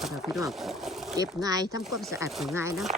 ค่ะพี่น้องเก็บง่ายทำความสะอาดก็ง่ายเนาะ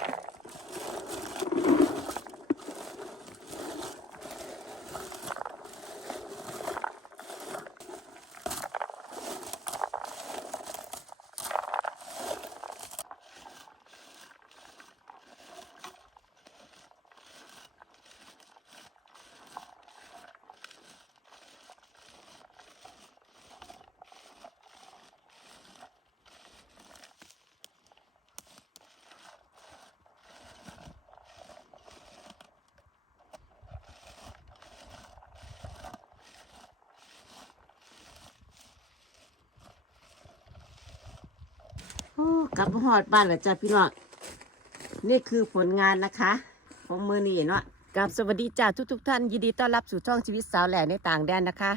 โอ้ กลับมาหอดบ้านแล้วจ้ะพี่น้องนี่คือผลงานนะคะ ของมือนี้เนาะกับสวัสดีจ้าทุกทุกๆท่านยินดีต้อนรับสู่ช่องชีวิตสาวแหล่ในต่างแดนนะคะ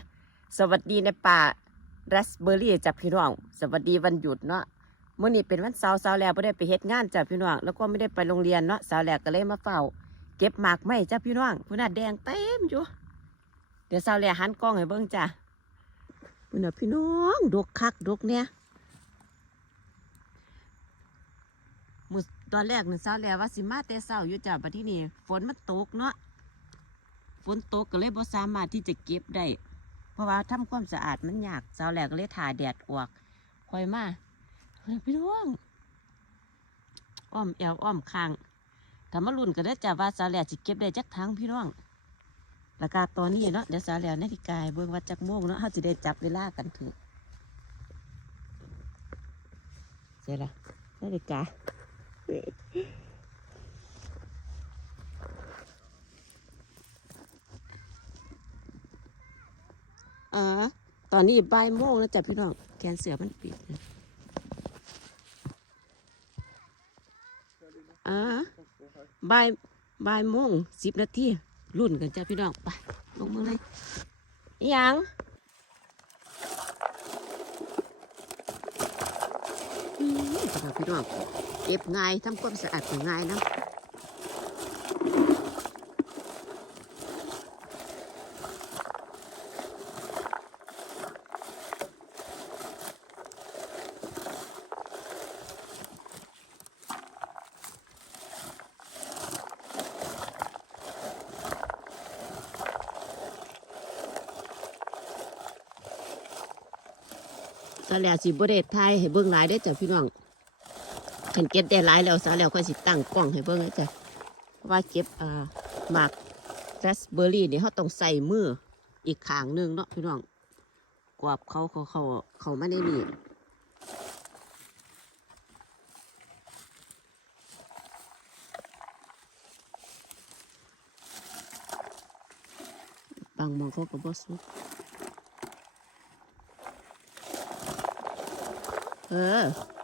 สวัสดีในป่าราสเบอร์รี่จ้ะพี่น้อง สวัสดีวันหยุดเนาะมื่อนี้เป็นวันเสาร์สาวแหล่ไม่ได้ไปเฮ็ดงานจ้ะพี่น้องแล้วก็ไม่ได้ไปโรงเรียนเนาะสาวแหล่ก็เลยมาเฝ้า เก็บหมากไม้จ้ะพี่น้องพุ่นน่ะแดงเต็มอยู่เดี๋ยวสาวแหล่หันกล้องให้เบิ่งจ้ะพุ่นน่ะพี่น้องดกคักดกเนี่ย มื อตอนแรกนั่นเช้าแล้วว่าสิมาแต่เช้าอยู่จ้ะบัดที่นี่ฝนมันตกเนาะฝนตกก็เลยบ่สามารถที่จะเก็บได้เพราะว่าทำความสะอาดมันยากเช้าแรกก็เลยถ่าแดดออกคอยมาเฮ้พี่น้องอ้อมแอวอ้อมคางถ้ามาลุ่นก็ได้จ้ะว่าเช้าแรกสิเก็บได้จักทั้งพี่น้องแล้วก็ตอนนี้เนาะเดี๋ยวเช้าแรกนาฬิกาให้เบิ่งว่าจักโมงเนาะเฮาสิได้จับเวลากันถูกเสร็จละนาฬิกา อ่าตอนนี้บ่ายโมงแล้วจ้ะพี่น้องแขนเสือมันปิดนะอ่าบ่ายบ่ายโมงสิบนาทีรุ่นกันจ้ะพี่น้องไปลงมือเลยอิหยัง อืมจ้ะพี่น้องเก็บง่ายทำความสะอาดก็ง่ายนะาแล้วสิบ่ได้ถ่ายให้เบิ่งหลายได้จ้ะพี่น้องขันเก็บได้หลายแล้วสาแล้วค่อยสิตั้งกล้องให้เบิ่งนะจ้ะเพราะว่าเก็บอ่าหมากรสเบอร์รี่เนี่ยเขาต้องใส่มืออีกขางหนึงเนาะพี่น้องกวาบเขาเขาเขาเขาไม่ได้นี่บางหมองเขาก็บ่สุก เ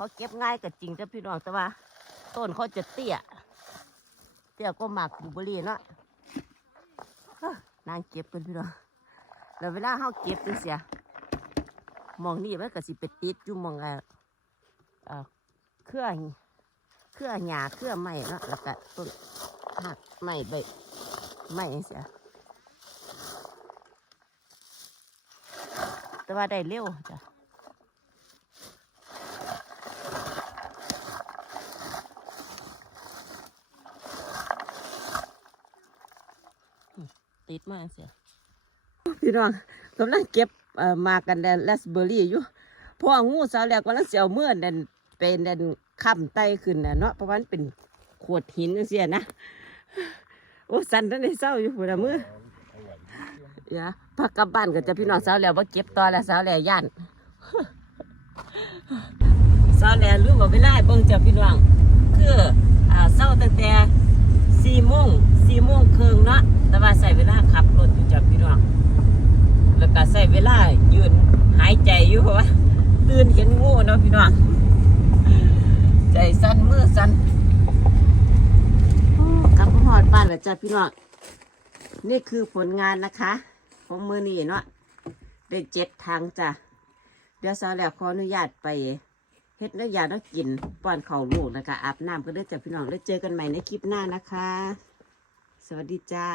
เขาเก็บง่ายก็จริงจ้ะพี่น้องแต่ว่า ต้นเขาจะเตี้ย เตี้ยก็หมากบลูเบอรี่เนาะนางเก็บกันพี่น้องแล้วเวลาเขาเก็บเสียมองนี่มันก็สิไปติดอยู่มองเอ่อเออเครื่อเครื่อหญ้าเครื่อไม้เนาะแล้วก็ต้นหักไม้ใบไม้เสียแต่ว่าได้เร็วจ้ะ ติดมาเสียพี่น้องกำลังเก็บเอ่อมากันแดนแลสเบอร์รี่อยู่พราะว่างูสาวแหลกกำลังเสียวเมื่อนันเป็นนันค้ำไตขึ้นนะเนาะเพราะว่ามันเป็นขวดหินเสียนะโอ้สันตั้งแต่เศร้าอยู่พุ่นละมืออย่าพักกลับบ้านก็จะพี่น้องสาวแหลวว่าเก็บต่อแล้วสาวแหลวย่านสาวแหลวรู้ว่าเวลาเบิ่งจ้าพี่น้องคืออ่าเศร้าตั้งแต่สี่โมง สี่โมงครึ่งเนาะแต่ว่าใส่เวลาขับรถอยู่จับพี่น้องแล้วก็ใส่เวลายืนหายใจอยู่เพราะว่าตื่นเห็นงูเนาะพี่น้องใจสั่นมือสั่นกลับมาหอดบ้านแล้วจ้ะพี่น้องนี่คือผลงานนะคะของมือนี้เนาะได้เจ็ดทางจ้ะเดี๋ยวสาวแล้วขออนุญาตไปเฮ็ดน้ำยาน้ำกินป้อนข้าลูกแล้วก็อาบน้ำก็ได้จ้ะพี่น้องแล้วเจอกันใหม่ในคลิปหน้านะคะ สวัสดีจ้า